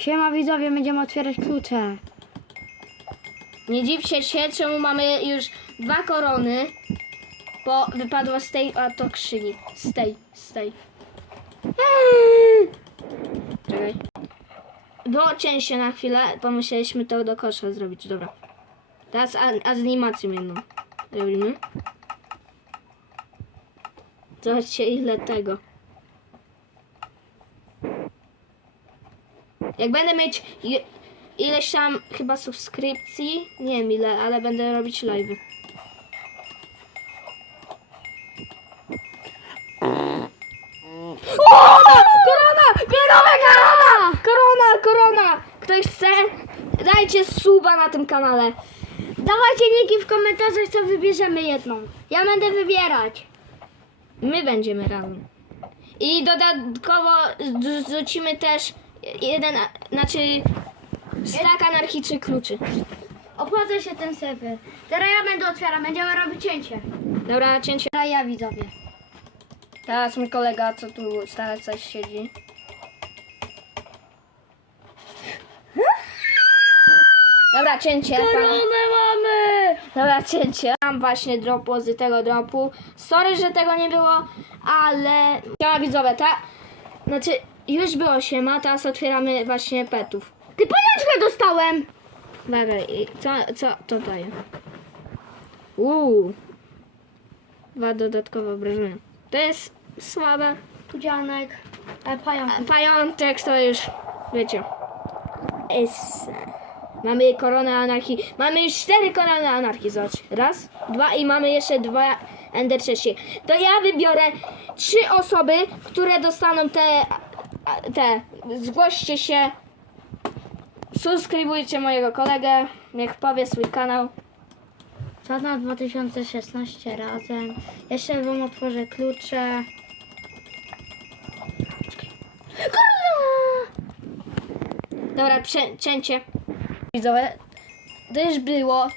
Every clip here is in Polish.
Siema widzowie, będziemy otwierać klucze. Nie dziwcie się, czemu mamy już dwa korony, bo wypadła z tej oto krzyni. Z tej, z tej. Czekaj. Wyłączyłem się na chwilę, pomyśleliśmy to do kosza zrobić, dobra. Teraz a- animację jedną robimy. Zobaczcie ile tego. Jak będę mieć ileś tam chyba subskrypcji, nie wiem ile, ale będę robić live. Korona! Korona! Korona! Korona! Korona! Ktoś chce? Dajcie suba na tym kanale. Dawajcie niki w komentarzach, co wybierzemy jedną. Ja będę wybierać. My będziemy razem. I dodatkowo zrzucimy też jeden, znaczy stak anarchicznych kluczy. Opłaca się ten serwer. Teraz ja będę otwierał, będziemy robić cięcie. Dobra, cięcie. Teraz ja widzowie. Teraz mój kolega, co tu stale coś siedzi. Dobra, cięcie. mamy! Dobra, cięcie. Mam właśnie dropu z tego dropu. Sorry, że tego nie było, ale... Siema widzowie, ta... Znaczy, już było siema, teraz otwieramy właśnie petów. Ty pajączkę dostałem! Dobra, i co, co to daje? Uuu. Dwa dodatkowe obrażenia. To jest słabe. Pudzianek. E, pająk. Pajączek to już, wiecie. Es. Mamy koronę anarchii. Mamy już cztery korony anarchii, zobacz. Raz, dwa i mamy jeszcze dwa ender trzeci. To ja wybiorę trzy osoby, które dostaną te, te. Zgłoście się. Subskrybujcie mojego kolegę. Niech powie swój kanał. Czarna 2016 razem. Jeszcze wam otworzę klucze. Dobra, cięcie. Widzowie, to już było.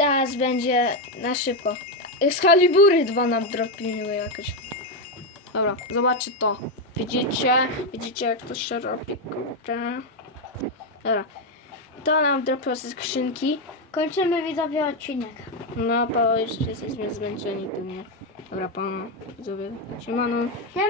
Teraz będzie na szybko. Excalibury dwa nam dropiły jakoś. Dobra, zobaczcie to. Widzicie? Widzicie jak to się robi? Kurczę. Dobra. To nam dropiło ze skrzynki. Kończymy widzowie odcinek. No, bo już jesteśmy zmęczeni tym. Dobra, pana widzowie. Siemano. Siema.